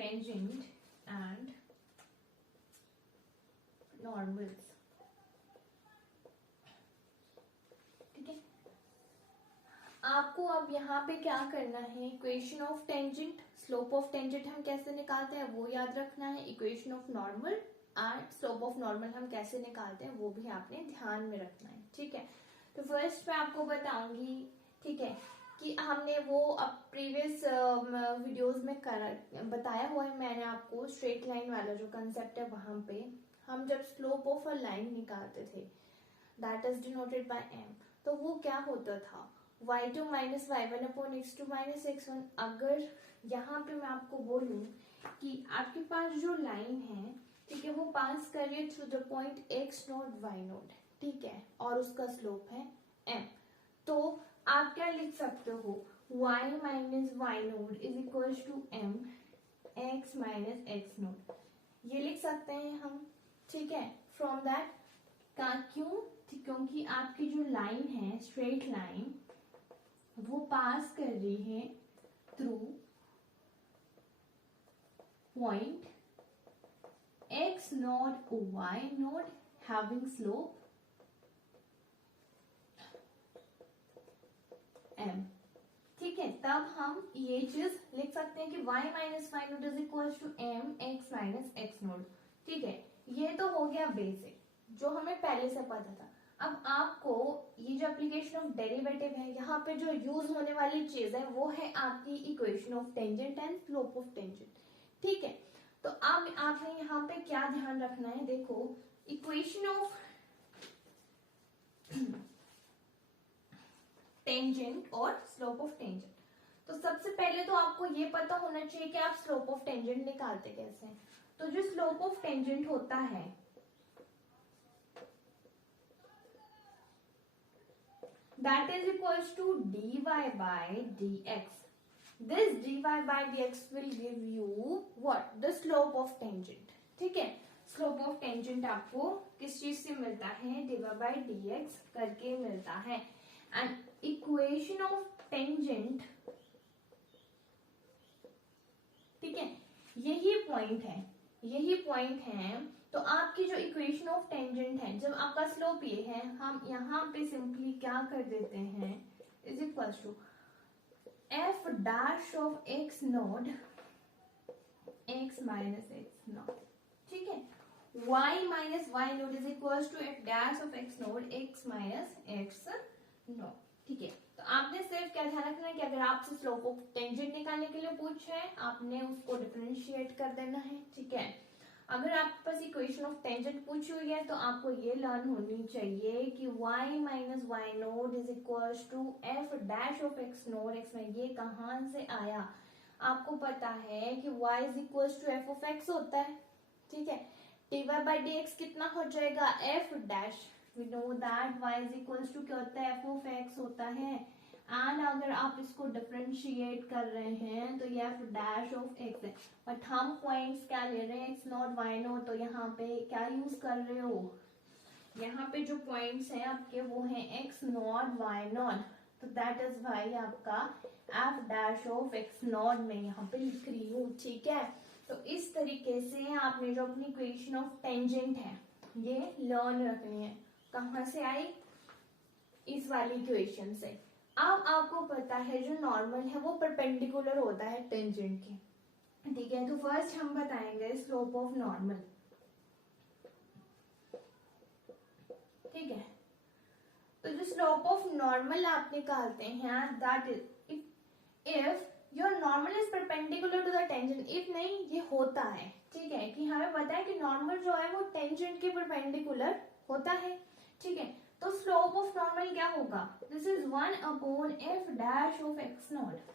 Tangent and normals. ठीक है, आपको अब यहाँ पे क्या करना है, equation of tangent, slope of tangent हम कैसे निकालते हैं वो याद रखना है, equation of normal and slope of normal हम कैसे निकालते हैं वो भी आपने ध्यान में रखना है। ठीक है, तो फर्स्ट मैं आपको बताऊंगी, ठीक है, कि हमने वो अब प्रीवियस वीडियोस में बताया हुआ है मैंने आपको, स्ट्रेट लाइन वाला जो कंसेप्ट है, वहां पे हम जब स्लोप ऑफ अ लाइन निकालते थे that is denoted by M, तो वो क्या होता था, y2 minus y1 upon x2 minus x1। अगर यहाँ पे मैं आपको बोलूं कि आपके पास जो लाइन है, ठीक है, वो पास कर रही है through the point x note y note, ठीक है, और उसका स्लोप है m, तो आप क्या लिख सकते हो, y minus y not is equal to m x minus x not, ये लिख सकते हैं हम। ठीक है, फ्रॉम दैट क्यों, क्योंकि आपकी जो लाइन है स्ट्रेट लाइन वो पास कर रही है through point x not y not having slope m। ठीक है, तब हम ये चीज लिख सकते हैं कि y minus y not is equal to m x minus x not. ठीक है, ये तो हो गया बेसिक जो हमें पहले से पता था। अब आपको ये जो एप्लीकेशन ऑफ डेरिवेटिव है, यहाँ पे जो यूज होने वाली चीज है वो है आपकी equation of tangent and slope of tangent. ठीक है, तो अब आपने यहाँ पे क्या ध्यान रखना है, देखो इक्वेशन ऑफ टेंजेंट और स्लोप ऑफ टेंजेंट, तो सबसे पहले तो आपको ये पता होना चाहिए कि आप स्लोप ऑफ टेंजेंट निकालते कैसे हैं। तो जो स्लोप ऑफ टेंजेंट होता है that is equals to dy by dx. This dy by dx will give you what? The slope of tangent. ठीक है, स्लोप ऑफ टेंजेंट आपको किस चीज से मिलता है, dy by dx करके मिलता है। एंड इक्वेशन ऑफ टेंजेंट, ठीक है, यही पॉइंट है, यही पॉइंट है। तो आपकी जो इक्वेशन ऑफ टेंजेंट है, जब आपका स्लोप ये है, हम यहाँ पे सिंपली क्या कर देते हैं, is equal to f dash of x naught x minus x naught. ठीक है, y minus y node is equal to f dash of x naught x minus x naught. ठीक है, तो आपने सिर्फ क्या ध्यान रखना है कि अगर आपसे स्लोप ऑफ टेंजेंट निकालने के लिए पूछे है, आपने उसको डिफरेंशिएट कर देना है। ठीक है, अगर आपके पास इक्वेशन ऑफ टेंजेंट पूछी हुई है तो आपको ये लर्न होनी चाहिए कि y minus y node is equal to f dash of x naught x में, ये कहां से आया, आपको पता है कि y is equal to f of x होता है। ठीक है, dy बाई डी एक्स कितना हो जाएगा, f dash, we know that y is equal to क्या होता है, एफ ऑफ एक्स होता है। एंड अगर आप इसको डिफरेंशिएट कर रहे हैं तो ये एफ डैश ऑफ एक्स है, बट हम पॉइंट्स क्या ले रहे हैं, एक्स नॉट वाई नॉट, तो यहाँ पे क्या यूज कर रहे हो, यहाँ पे जो पॉइंट्स हैं आपके वो हैं एक्स नॉट वाई नॉट, तो दैट इज वाई आपका F dash of x not में यहाँ पे लिख रही हूँ। ठीक है, तो इस तरीके से आपने जो अपनी इक्वेशन ऑफ टेंजेंट है ये लर्न रखनी है। कहाँ से आई, इस वाली इक्वेशन से। अब आपको पता है जो नॉर्मल है वो परपेंडिकुलर होता है टेंजेंट के। ठीक है, तो फर्स्ट हम बताएंगे स्लोप ऑफ नॉर्मल। ठीक है, तो जो स्लोप ऑफ नॉर्मल आप निकालते हैं that is if your normal is perpendicular to the tangent, if नहीं ये होता है। ठीक है, कि हमें पता है कि नॉर्मल जो है वो टेंजेंट के परपेंडिकुलर होता है। ठीक है, तो स्लोप ऑफ नॉर्मल क्या होगा, this is 1 upon F dash of x not.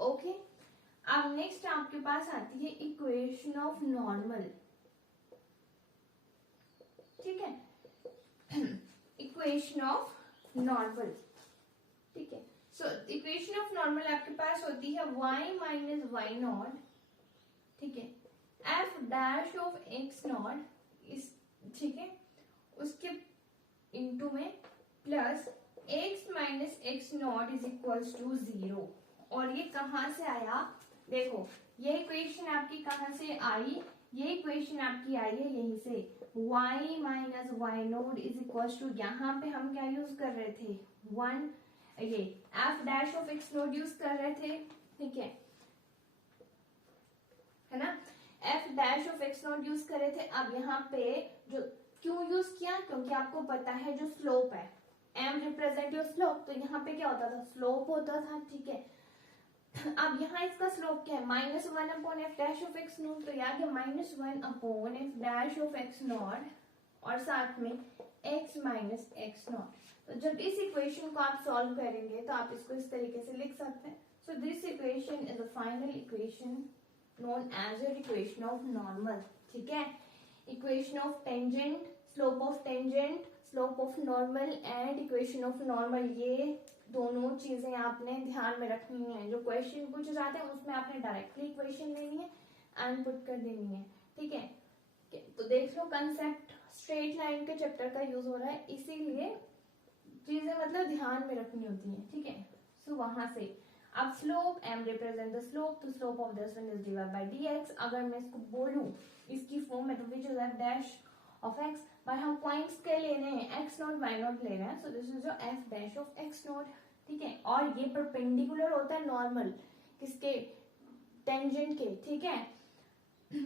Okay, अब नेक्स्ट आपके पास आती है इक्वेशन ऑफ नॉर्मल। ठीक है, इक्वेशन ऑफ नॉर्मल। ठीक है, सो इक्वेशन ऑफ नॉर्मल आपके पास होती है y माइनस वाई नॉट, ठीक है, F dash of x naught is, ठीक है, उसके इंटू में plus x minus x naught is equal to 0। और ये कहां से आया, देखो ये इक्वेशन आपकी कहाँ से आई, ये इक्वेशन आपकी आई है यहीं से, y minus y node is equal to, यहाँ पे हम क्या यूज कर रहे थे, 1, ये F dash of x node use कर रहे थे, ठीक है ना, F dash of x node use कर रहे थे। अब यहाँ पे जो क्यों यूज किया, क्योंकि आपको पता है जो स्लोप है, एम रिप्रेजेंट योर स्लोप, तो यहाँ पे क्या होता था, स्लोप होता था, ठीक है। अब यहाँ इसका स्लोप क्या है, -1 upon F dash of x not, तो यहाँ -1 upon F dash of x not और साथ में x माइनस एक्स नॉट। तो जब इस इक्वेशन को आप सॉल्व करेंगे तो आप इसको इस तरीके से लिख सकते हैं, so this equation is the final equation known as your equation of normal, ठीक है। Equation of tangent, slope of tangent, slope of normal and equation of normal, ये दोनों चीजें आपने ध्यान में रखनी है। जो क्वेश्चन पूछे जाते हैं उसमें आपने डायरेक्टली इक्वेशन लेनी है एंड पुट कर देनी है, ठीक है। तो देख लो कंसेप्ट स्ट्रेट लाइन के चैप्टर का यूज हो रहा है, इसीलिए चीजें मतलब ध्यान में रखनी होती हैं, ठीक है। सो वहां से अब slope, m represent the slope, तो slope of this one is divide by dx। अगर मैं इसको बोलूं इसकी फॉर्म में, तो which is f dash of x, पर हम पॉइंट्स के लेने हैं, x नॉट y नॉट ले रहे हैं, so this is your F dash of x not, ठीक है। और ये परपेंडिकुलर होता है नॉर्मल किसके, टेंजेंट के, ठीक है।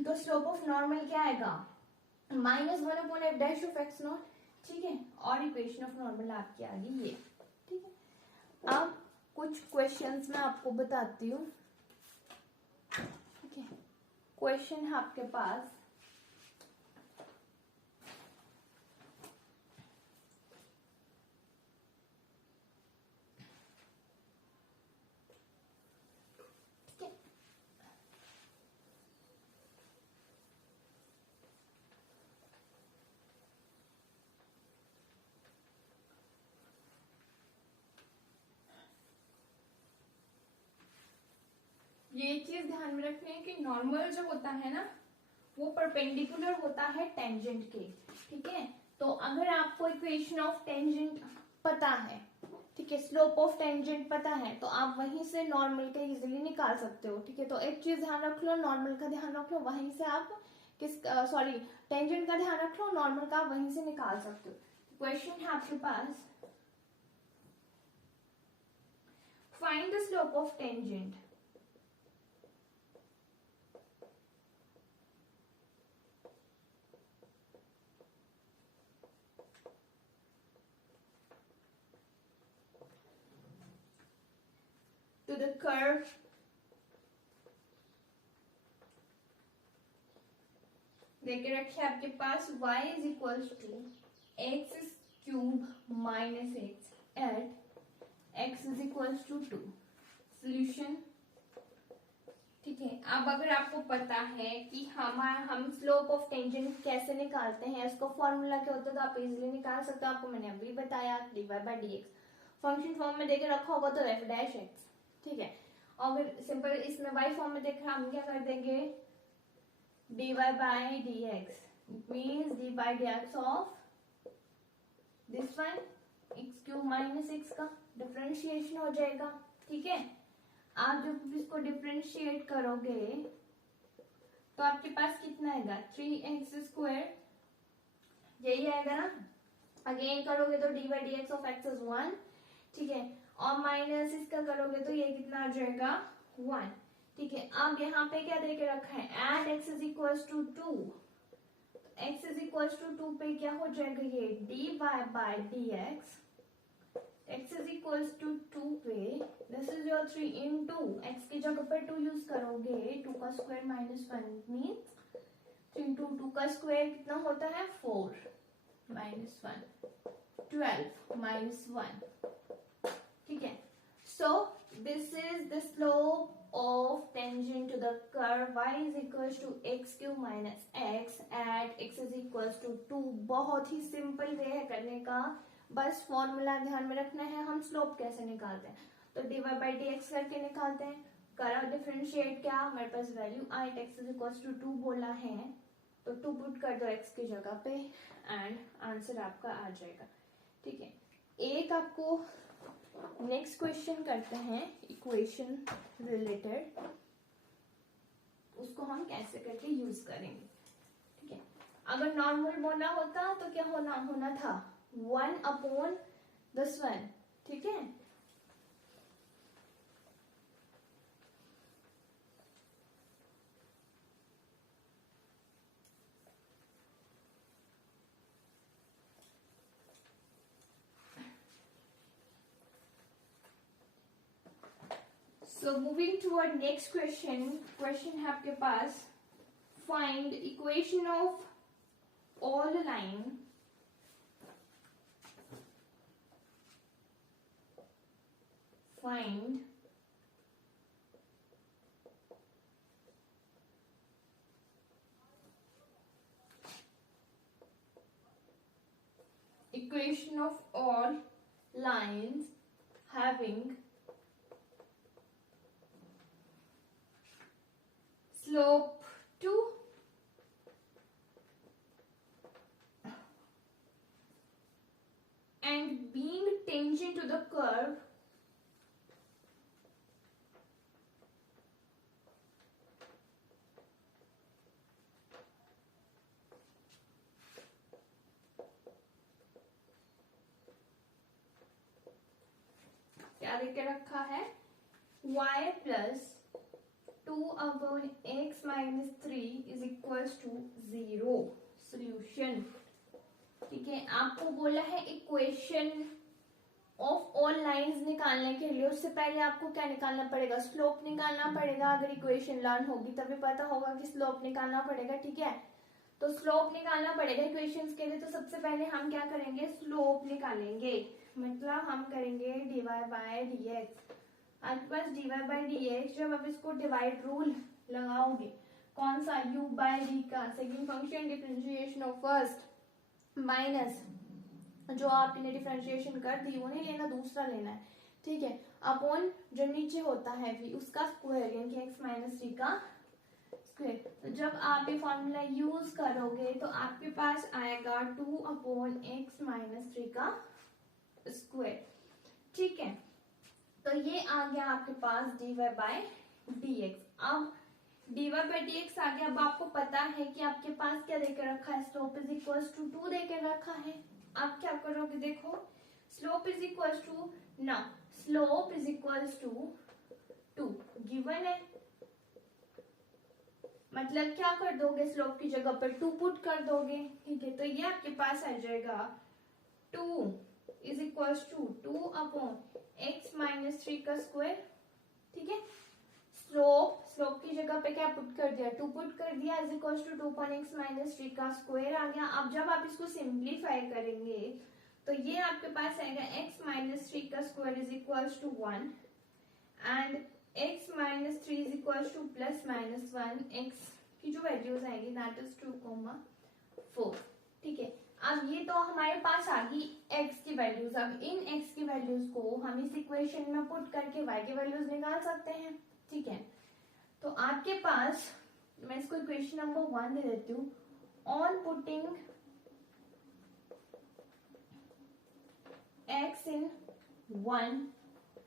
तो स्लोप ऑफ नॉर्मल क्या आएगा, -1 upon F dash of x naught, ठीक है। और इक्वेशन ऑफ नॉर्मल आपकी आ गई ये, ठीक है। अब कुछ क्वेश्चंस मैं आपको बताती हूँ, ठीक है। क्वेश्चन है आपके पास, ये चीज ध्यान में रखनी है कि नॉर्मल जो होता है ना वो परपेंडिकुलर होता है टेंजेंट के, ठीक है। तो अगर आपको इक्वेशन ऑफ टेंजेंट पता है, ठीक है, स्लोप ऑफ टेंजेंट पता है, तो आप वहीं से नॉर्मल का इजीली निकाल सकते हो, ठीक है। तो एक चीज ध्यान रख लो, नॉर्मल का ध्यान रख लो, वहीं से आप टेंजेंट का ध्यान रख लो, नॉर्मल का वहीं से निकाल सकते हो। क्वेश्चन है आपके पास, find the slope of tangent to the curve देके रखे आपके पास y is equal to x cube minus x at x is equal to 2। Solution, ठीक है। अब अगर आपको पता है कि हम स्लोप ऑफ टेंजेंट कैसे निकालते हैं, इसको फॉर्मूला क्या होता है, तो आप इजीली निकाल सकते हो, आपको मैंने अभी बताया, divide by dx। Function form में देके रखा होगा तो एफ डैश एक्स, ठीक है। और अगर सिंपल इसमें वाई फॉर्म में देख रहे हम क्या कर देंगे, dy by dx means dy by dx of this one x cube minus x का डिफरेंशिएशन हो जाएगा, ठीक है। आप जब इसको डिफरेंशिएट करोगे तो आपके पास कितना आएगा, 3x², यही आएगा ना। अगेन करोगे तो dy by dx of x is 1, ठीक है। और माइनस इसका करोगे तो ये कितना आ जाएगा, 1, ठीक है। अब यहाँ पे क्या देके रखा है, at x is equal to 2, x is equal to 2 पे क्या हो जाएगा, ये dy by dx, x is equal to 2 पे this is your 3 into x की जगह पे 2 यूज करोगे, 2 का स्क्वायर माइनस 1 मीन्स 3 इंटू 2 का स्क्वायर कितना होता है, 4 माइनस 1 12 माइनस 1, ठीक है। So this is the slope of tangent to the curve y is equal to x cube minus x at x is equal to 2। बहुत ही simple way है करने का, बस फॉर्मूला ध्यान में रखना है। हम स्लोप कैसे निकालते हैं, तो dy बाई dx करके निकालते हैं। करा डिफरेंशिएट, क्या हमारे पास वैल्यू आई x इज इक्वल टू 2 बोला है, तो 2 पुट कर दो x की जगह पे एंड आंसर आपका आ जाएगा, ठीक है। एक आपको नेक्स्ट क्वेश्चन करते हैं इक्वेशन रिलेटेड, उसको हम कैसे करके यूज करेंगे। ठीक है, अगर नॉर्मल बोलना होता तो क्या होना था 1/(1). ठीक है, So moving toward next question है आपके पास, find equation of all line find equation of all lines having slope 2 and being tangent to the curve क्या देके रखा है, y plus 2/(x minus 3) is equals to 0। Solution. ठीक है, आपको बोला है इक्वेशन ऑफ ऑल लाइंस निकालने के लिए, उससे पहले आपको क्या निकालना पड़ेगा, स्लोप निकालना पड़ेगा। अगर इक्वेशन लर्न होगी तभी पता होगा कि स्लोप निकालना पड़ेगा। ठीक है, तो स्लोप निकालना पड़ेगा इक्वेशंस के लिए। तो सबसे पहले हम क्या करेंगे, स्लोप निकालेंगे। मतलब हम करेंगे dy/dx। आपके पास dy/dx, जब आप इसको डिवाइड रूल लगाओगे, कौन सा, u/d का second function differentiation of first minus जो आपने डिफरेंशिएशन कर दी वो नहीं लेना, दूसरा लेना है। ठीक है, अपॉन जो नीचे होता है v उसका स्क्वायर, यानी कि x माइनस 3 का स्क्वायर। तो जब आप ये फॉर्मूला यूज करोगे तो आपके पास आएगा 2/(x माइनस 3) का स्क्वायर। ठीक है, तो ये आ गया आपके पास dy/dx। अब dy/dx आ गया। अब आपको पता है कि आपके पास क्या देकर रखा है, स्लोप इज इक्वल्स टू 2 देकर रखा है। आप क्या करोगे, देखो स्लोप इज इक्वल्स टू, ना slope is equals to 2 given है, मतलब क्या कर दोगे, स्लोप की जगह पर 2 पुट कर दोगे। ठीक है, तो ये आपके पास आ जाएगा 2 is equals to 2/(x minus 3) का स्क्वायर। ठीक है, स्लोप की जगह पे क्या पुट कर दिया, 2 पुट कर दिया, is equals to 2/(x minus 3) का स्क्वायर आ गया। अब जब आप इसको सिंप्लीफाई करेंगे तो ये आपके पास आएगा x माइनस 3 का square is equals to 1 and x minus 3 is equals to plus minus 1। x की जो वैल्यूज आएंगी दैट इज 2,4। ठीक है, अब ये तो हमारे पास आ गई x की वैल्यूज। अब इन x की वैल्यूज को हम इस इक्वेशन में पुट करके y की वैल्यूज निकाल सकते हैं। ठीक है, तो आपके पास, मैं इसको इक्वेशन नंबर 1 दे देती हूँ, on putting x in 1,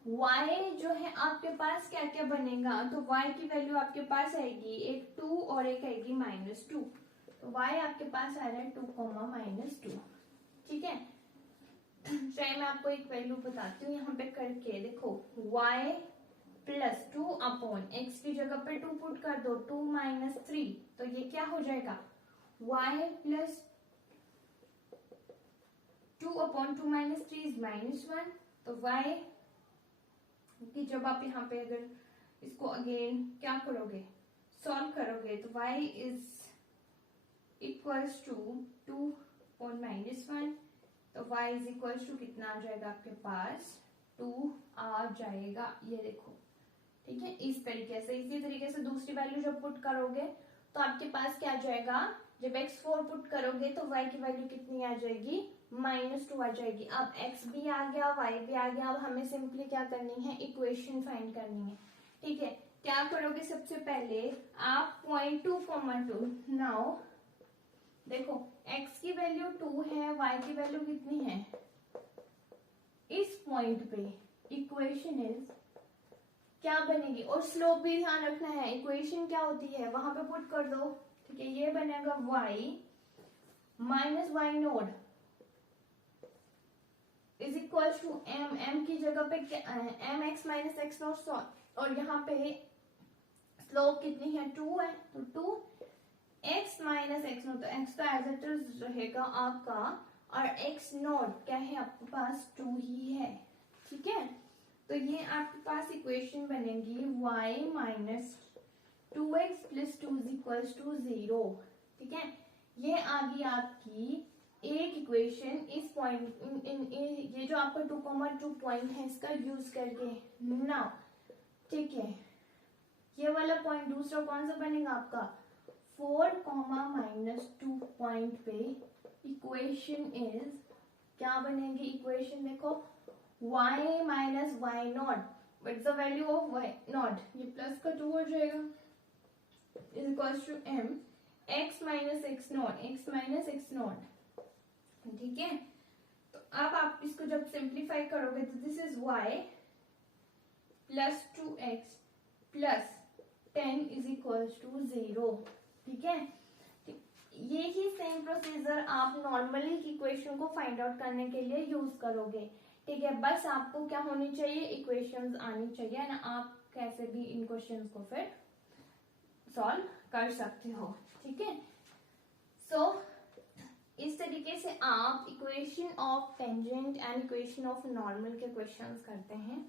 y जो है आपके पास क्या क्या बनेगा, तो y की वैल्यू आपके पास आएगी एक 2 और एक आएगी -2। तो y आपके पास आ रहा है 2, -2। ठीक है, चाहे मैं आपको एक वैल्यू बताती हूँ यहाँ पे करके, देखो y प्लस 2/(x की जगह पे 2 पुट कर दो, 2 - 3, तो ये क्या हो जाएगा, y प्लस 2/2 - 3 इज -1। तो y कि जब आप यहाँ पे अगर इसको अगेन क्या करोगे, सॉल्व करोगे, तो y इज इक्वल्स टू 2/-1, तो y इज इक्वल्स टू कितना आ जाएगा आपके पास, 2 आ जाएगा। ये देखो, ठीक है, इस तरीके से। इसी तरीके से दूसरी वैल्यू जब पुट करोगे तो आपके पास क्या आ जाएगा, जब x4 पुट करोगे तो y की वैल्यू कितनी आ जाएगी, -2 आ जाएगी। अब x भी आ गया, y भी आ गया। अब हमें सिंपली क्या करनी है, इक्वेशन फाइंड करनी है। ठीक है, क्या करोगे, सबसे पहले आप पॉइंट 2,2, नाउ देखो x की वैल्यू 2 है, y की वैल्यू कितनी है, इस पॉइंट पे इक्वेशन इज क्या बनेगी, और स्लोप भी ध्यान रखना है, इक्वेशन क्या होती है वहां पे पुट कर दो, ठीक है। ये बनेगा y minus y node is equal to m की जगह पे m x minus x note, और यहाँ पे स्लोप कितनी है 2 है, तो 2x माइनस एक्स नोट, तो x तो एज इट इज रहेगा आपका, और x नोट क्या है आपके पास 2 ही है, ठीक है। तो ये आपके पास इक्वेशन बनेगी y minus 2x plus 2 is equal to 0, ठीक है। ये आ गई आपकी एक इक्वेशन इस पॉइंट ये जो आपका 2,2 पॉइंट है इसका यूज करके नाउ, ठीक है। ये वाला पॉइंट दूसरा कौन सा बनेगा आपका 4,-2 पॉइंट पे इक्वेशन इज क्या बनेगी, इक्वेशन देखो y minus y naught, but the value of y naught ये प्लस का 2 हो जाएगा is equal to m x minus x naught, ठीक है। तो अब आप इसको जब सिंप्लीफाई करोगे तो this is y plus 2x plus 10 is equal to 0, ठीक है। ये ही सेम प्रोसीजर आप नॉर्मली की इक्वेशन को फाइंड आउट करने के लिए यूज करोगे, ठीक है। बस आपको क्या होनी चाहिए, इक्वेशंस आनी चाहिए ना, आप कैसे भी इन क्वेश्चंस को फिर सॉल्व कर सकते हो, ठीक है। सो इस तरीके से आप equation of tangent and equation of normal के क्वेश्चंस करते हैं।